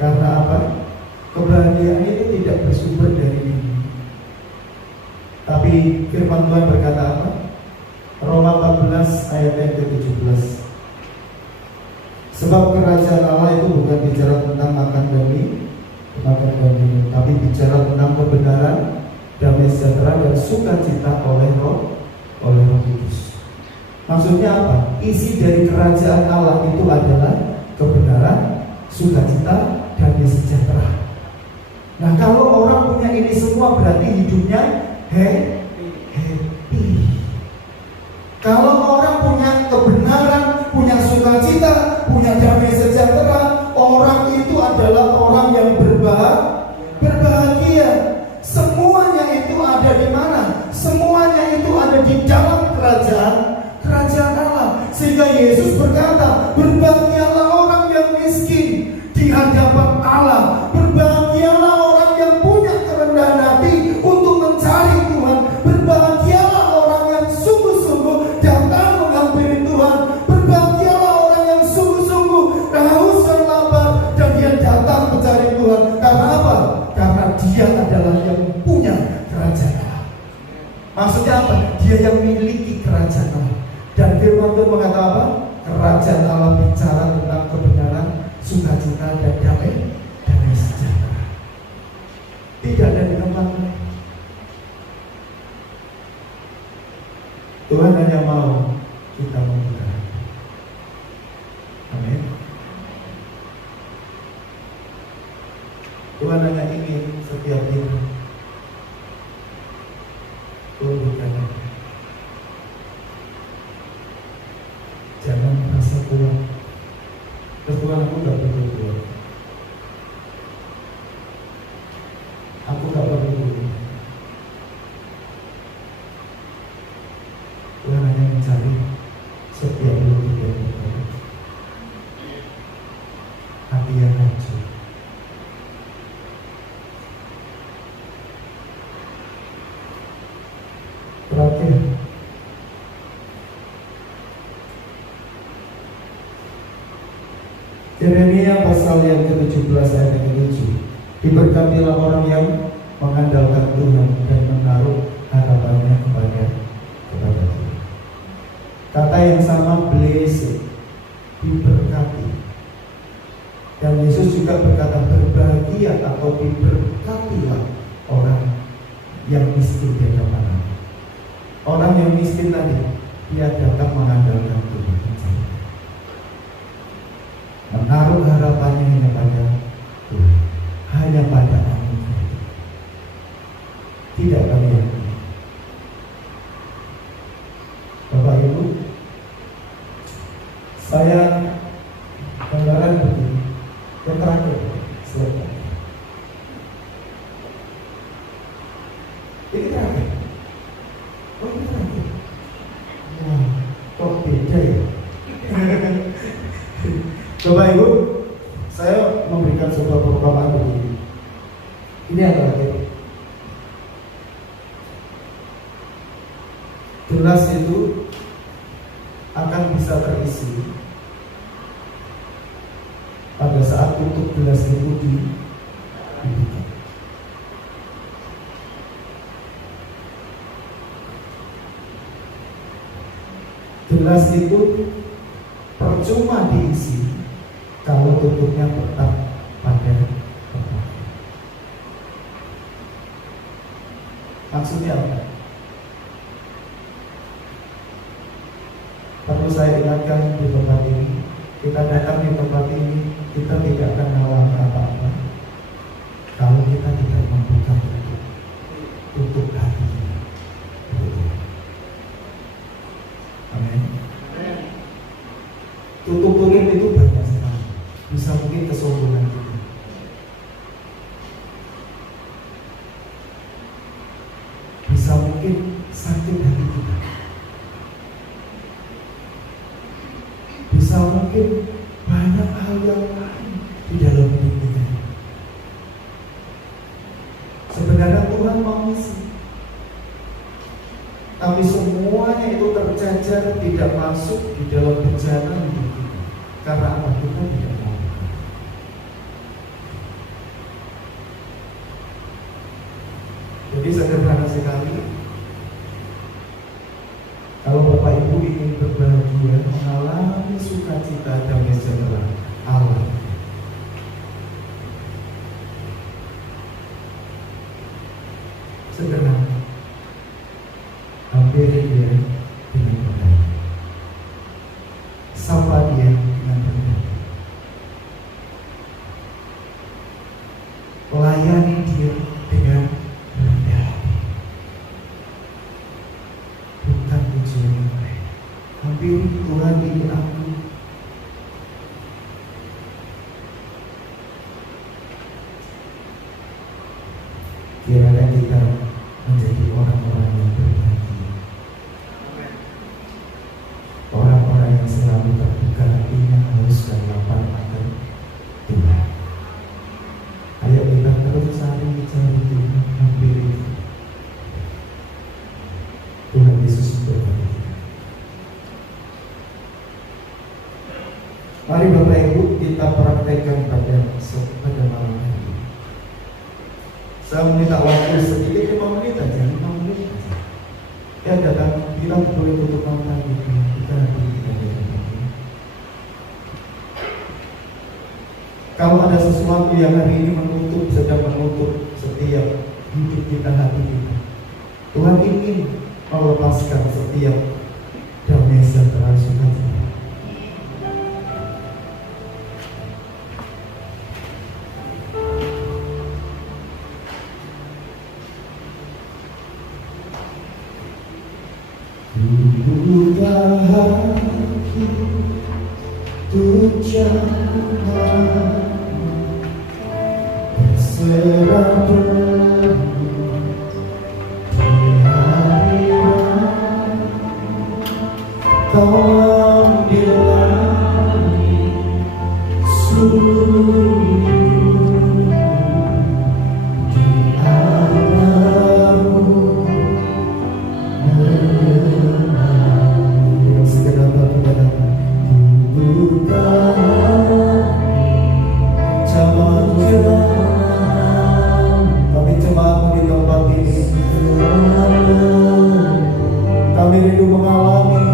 Karena apa? Kebahagiaan itu tidak bersumber dari diri. Tapi firman Tuhan berkata apa? Roma 14 ayat yang ke-17. Sebab kerajaan Allah itu bukan bicara tentang makan dan minum, tapi bicara tentang kebenaran, damai sejahtera dan sukacita oleh Roh oleh Roh Kudus. Maksudnya apa? Isi dari kerajaan Allah itu adalah kebenaran, sukacita, damai sejahtera. Nah, kalau orang punya ini semua berarti hidupnya happy. Kalau orang punya kebenaran, punya sukacita, punya damai sejahtera, orang itu adalah orang yang berbahagia. Semuanya itu ada di mana? Semuanya itu ada di dalam kerajaan Allah. Sehingga Yesus berkata, berbahagialah orang yang miskin di hadapan Allah. Berbahagialah orang yang punya kerendahan hati untuk mencari Tuhan. Berbahagialah orang yang sungguh-sungguh datang menghampiri Tuhan. Berbahagialah orang yang sungguh-sungguh haus dan lapar dan dia datang mencari Tuhan. Karena apa? Karena dia adalah yang punya kerajaan Allah. Maksudnya apa? Dia yang memiliki kerajaan Allah. Dan firman Tuhan mengatakan apa? Kerajaan Allah bicara tentang kebenaran, sukacita, dan damai sejahtera. Tidak ada di tempat lain. Tuhan hanya mau kita membuka. Amin. Tuhan hanya ingin setiap diri tundukkannya. Jangan merasa kuat. Tuhan, aku gak perlu kuat. Aku gak perlu. Tuhan hanya mencari setiap lutut yang berdoa, hati yang hancur. Terakhir, Yeremia pasal yang ke-17 ayat yang ke-7. Diberkatilah orang yang mengandalkan Tuhan dan menaruh harapannya kepada Tuhan. Kata yang sama, blessed, diberkati. Dan Yesus juga berkata, berbahagia atau diberkatilah orang yang miskin di hadapan Allah. Orang yang miskin tadi, dia datang mengandalkan Tuhan, menaruh harapannya hanya pada Tuhan, hanya pada anugerah. Tidak kami yakin. Bapak Ibu, saya gambaran begini. Yang terakhir, selesai. Ini terakhir. Oh, ini terakhir. Wah, kok beda ya? Bapak Ibu, saya memberikan sebuah perumpamaan begini. Ini yang terakhir. Gelas itu akan bisa terisi pada saat tutup gelas itu dibuka. Gelas itu percuma diisi kalau tutupnya tetap pada tempat. Maksudnya apa? Perlu saya ingatkan di tempat ini, kita datang di tempat ini, kita tidak akan mengalami apa-apa kalau kita tidak membuka tutup hati kita. Amin. Tutup itu banyak sekali. Bisa mungkin kesombongan kita, bisa mungkin sakit hati kita, bisa mungkin banyak hal yang lain di dalam hidup kita. Sebenarnya Tuhan mau isi, tapi semuanya itu tercacar, tidak masuk di dalam bencana hidup kita. Karena apa? Kita tidak mau. Jadi sederhana sekali. Kalau Bapak Ibu ingin berbahagia, mengalami sukacita dan sejahtera Allah, sederhana, hampiri dia, hampiri Tuhan ini aku. Kiranya kita menjadi orang-orang yang berbahagia, orang-orang yang selalu terbuka hatinya, haus dan lapar akan Tuhan. Ayo kita terus cari Tuhan, hampiri Tuhan Yesus berkati. Mari Bapak Ibu kita praktekkan pada malam hari. Saya minta waktu sedikit 5 menit aja, 5 menit aja. Ya datang bilang boleh tutup mata gitu. Kita kalau ada sesuatu yang hari ini sedang menutup setiap hidup kita, hati kita, Tuhan ingin melepaskan setiap damai sejahtera sukacita. Hati untuk jangan berserah penuh di harian. Tolong bilangi seluruh di antaramu. Kami jemaatmu di tempat ini, kami rindu mengalami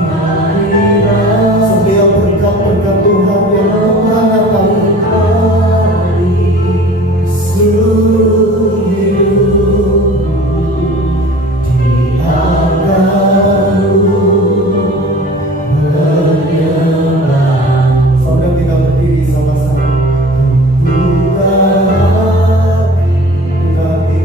setiap berkat-berkat Tuhan yang Tuhan akan seluruh hidup di antaramu bernyembah. Saudara kita berdiri sama-sama. Buka hati,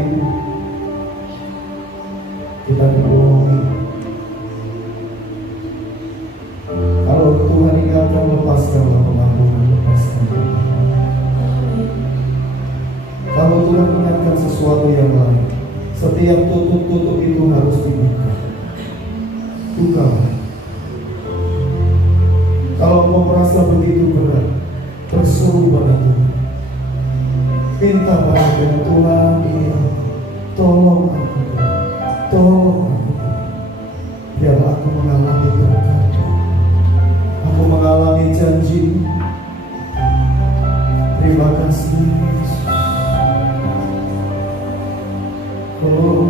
Ibu, kita dibohongi. Kalau Tuhan ingatkan, lepaskanlah pengampunan, lepaskanlah. Kalau Tuhan ingatkan sesuatu yang lain, setiap tutup-tutup itu harus dibuka. Bukalah. Kalau mau merasa begitu berat, berseru pada Tuhan. Minta pada Tuhan, iya, tolong aku, tolong aku, biar aku mengalami berkat, aku mengalami janji. Terima kasih Yesus. Oh,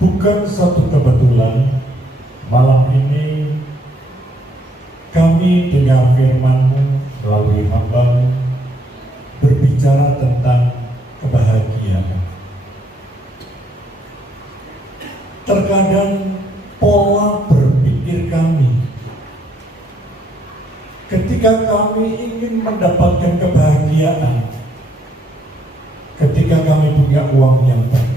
Bukan satu kebetulan malam ini kami dengar firman-Mu melalui hamba-Mu berbicara tentang kebahagiaan. Terkadang pola berpikir kami ketika kami ingin mendapatkan kebahagiaan, ketika kami punya uang yang banyak.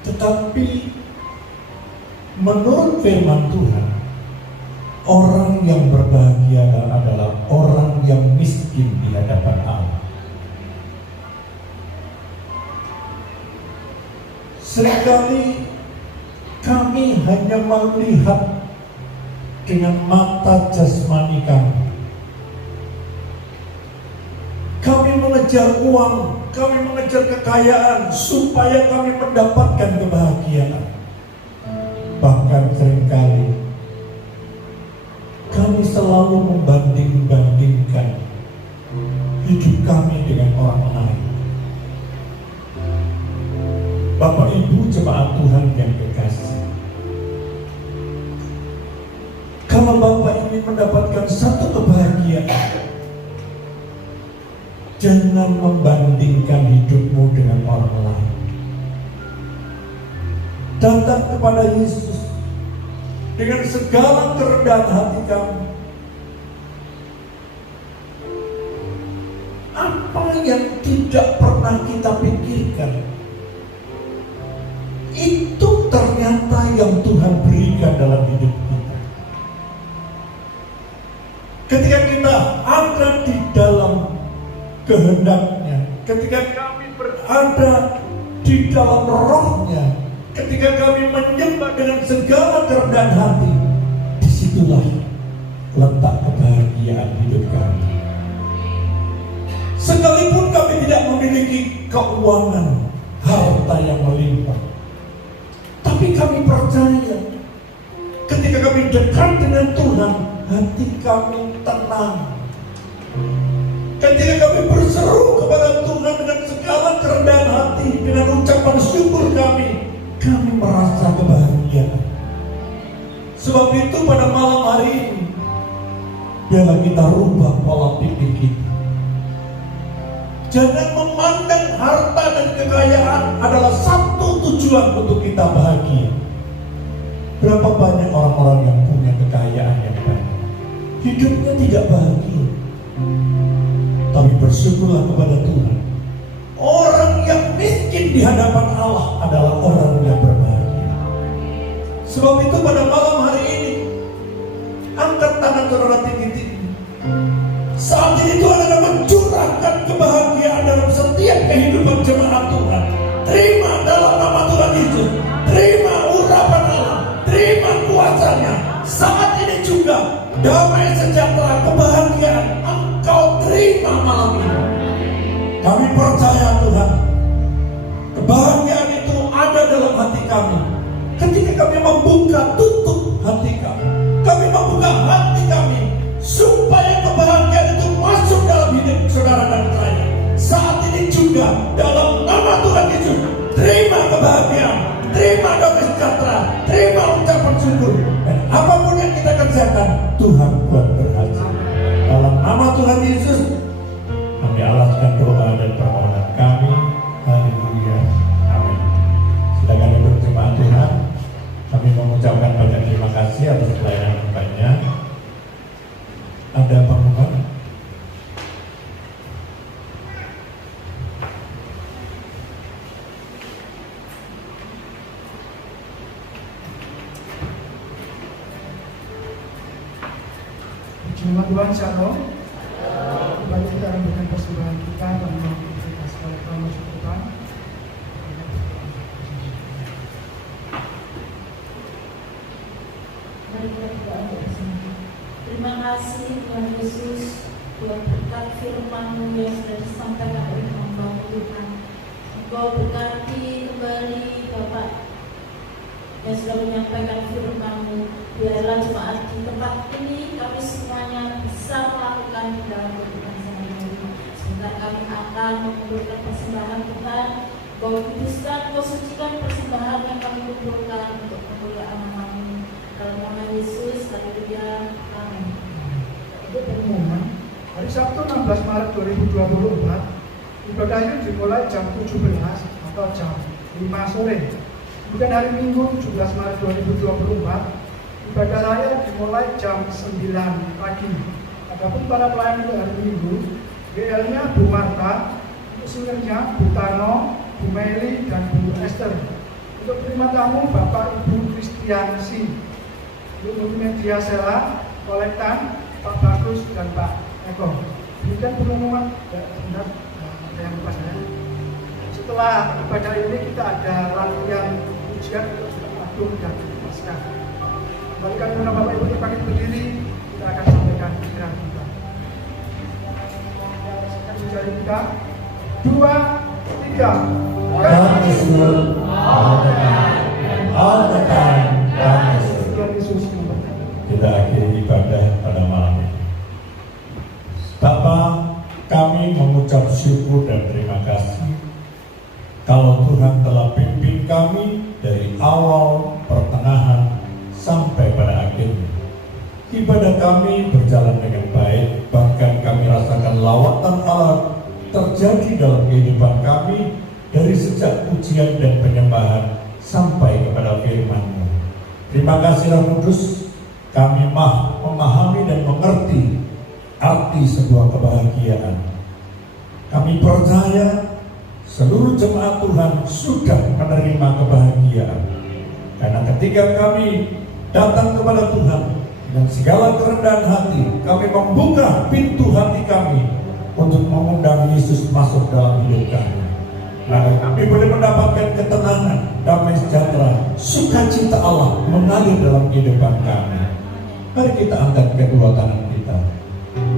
Tetapi menurut firman Tuhan, orang yang berbahagia adalah orang yang miskin di hadapan Allah. Seringkali kami hanya melihat dengan mata jasmani kami. Kami mengejar uang, kami mengejar kekayaan supaya kami mendapatkan kebahagiaan. Bahkan seringkali kami selalu membanding-bandingkan hidup kami dengan orang lain. Bapak Ibu jemaat Tuhan yang kekasih, kalau Bapak ingin mendapatkan satu kebahagiaan, jangan membandingkan hidupmu dengan orang lain. Datang kepada Yesus dengan segala kerendahan hati kamu. Apa yang tidak pernah kita pikirkan, itu ternyata yang Tuhan berikan dalam hidup kita. Ketika kita kehendaknya, ketika kami berada di dalam rohnya, ketika kami menyembah dengan segala kerendahan hati, disitulah letak kebahagiaan hidup kami. Sekalipun kami tidak memiliki keuangan, harta yang melimpah, tapi kami percaya ketika kami dekat dengan Tuhan, hati kami tenang. Ketika kami berseru kepada Tuhan dengan segala kerendahan hati, dengan ucapan syukur kami merasa kebahagiaan. Sebab itu pada malam hari ini, biarlah kita rubah pola pikir kita. Jangan memandang harta dan kekayaan adalah satu tujuan untuk kita bahagia. Berapa banyak orang-orang yang punya kekayaan yang banyak, hidupnya tidak bahagia. Tapi bersyukurlah kepada Tuhan. Orang yang miskin di hadapan Allah adalah orang yang berbahagia. Sebab itu pada malam hari ini, angkat tangan saudara tinggi-tinggi. Saat ini Tuhan akan mencurahkan kebahagiaan dalam setiap kehidupan jemaat Tuhan. Terima dalam nama Tuhan Yesus. Terima urapan Allah. Terima kuasanya. Saat ini juga damai sejahtera kebahagiaan Engkau terima malam ini. Kami percaya Tuhan, kebahagiaan itu ada dalam hati kami. Ketika kami membuka tutup hati kami, kami membuka hati kami supaya kebahagiaan itu masuk dalam hidup saudara dan saya. Saat ini juga dalam nama Tuhan Yesus, terima kebahagiaan, terima damai sejahtera, terima ucapan syukur, dan apapun yang kita kerjakan Tuhan buat berhasil. Dalam nama Tuhan Yesus, kami alaskan doa dan permohonan kami. Haleluya. Amin. Silakan duduk jemaat Tuhan. Kami mengucapkan banyak terima kasih atas pelayanan banyak. Ada pengumuman? Jemaat Tuhan Shalom. Kembali kita renungkan persembahan kita dan kita sekali kamu syukurkan. Mari kita berdoa bersama. Terima kasih Tuhan Yesus buat berkat firman-Mu yang sudah disampaikan oleh hamba Tuhan. Engkau berkati kembali Bapak yang sudah menyampaikan firman-Mu. Biarlah jemaat di tempat ini kami semuanya bisa melakukan di dalam kehidupan sehari-hari. Sebentar kami akan mengumpulkan persembahan Tuhan. Kau kuduskan, Kau sucikan persembahan yang kami kumpulkan untuk kemuliaan nama-Mu. Dalam nama Yesus, haleluya, amin. Untuk pengumuman, hari Sabtu 16 Maret 2024, ibadah ini dimulai jam 17 atau jam 5 sore. Kemudian hari Minggu 17 Maret 2024, ibadah raya dimulai jam 9 pagi. Adapun para pelayan untuk hari Minggu, GL-nya Bu Marta, untuk singernya Bu Tano, Bu Meli, dan Bu Esther. Untuk penerima tamu Bapak Ibu Kristiansi. Untuk multimedia Sela, Kolektan, Pak Bagus, dan Pak Eko. Demikian pengumuman. Ya, benar. Ada yang lupa saya. Setelah ibadah ini kita ada latihan ujian untuk Agung dan Pasca. Kembalikan kepada Bapak Ibu terpakit berdiri, kita akan sampaikan pikiran kita. Sekarang jari kita. 2, 3. God is good all the time, and all the time God is good. Tuhan Yesus memberkati. Kita akhiri ibadah pada malam ini. Bapa, kami mengucap syukur dan terima kasih kalau Tuhan telah pimpin kami dari awal, pertengahan, sampai pada akhirnya. Ibadah kami berjalan dengan baik, bahkan kami rasakan lawatan Allah terjadi dalam kehidupan kami dari sejak ujian dan penyembahan sampai kepada firman-Mu. Terima kasih Roh Kudus, kami memahami dan mengerti arti sebuah kebahagiaan. Kami percaya seluruh jemaat Tuhan sudah menerima kebahagiaan. Karena ketika kami datang kepada Tuhan dengan segala kerendahan hati, kami membuka pintu hati kami untuk mengundang Yesus masuk dalam hidup kami. Lalu kami boleh mendapatkan ketenangan, damai sejahtera, sukacita Allah mengalir dalam kehidupan kami. Mari kita angkat kedua tangan kita.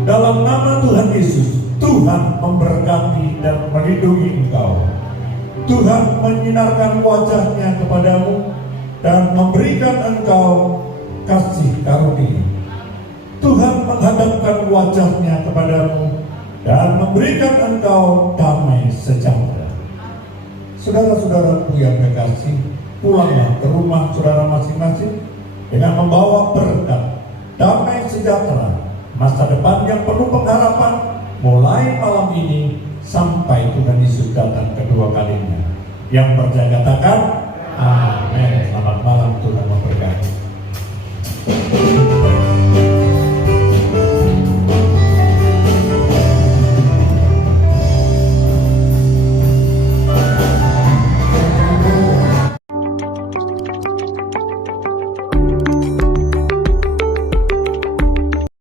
Dalam nama Tuhan Yesus, Tuhan memberkati dan melindungi engkau. Tuhan menyinarkan wajahnya kepadamu dan memberikan engkau kasih karunia. Tuhan menghadapkan wajahnya kepadamu dan memberikan engkau damai sejahtera. Saudara-saudaraku yang kekasih, pulanglah ke rumah saudara masing-masing dengan membawa berkat, damai sejahtera, masa depan yang penuh pengharapan mulai malam ini sampai Tuhan Yesus datang kedua kalinya. Yang percaya katakan amin. Selamat malam, Tuhan memberkati.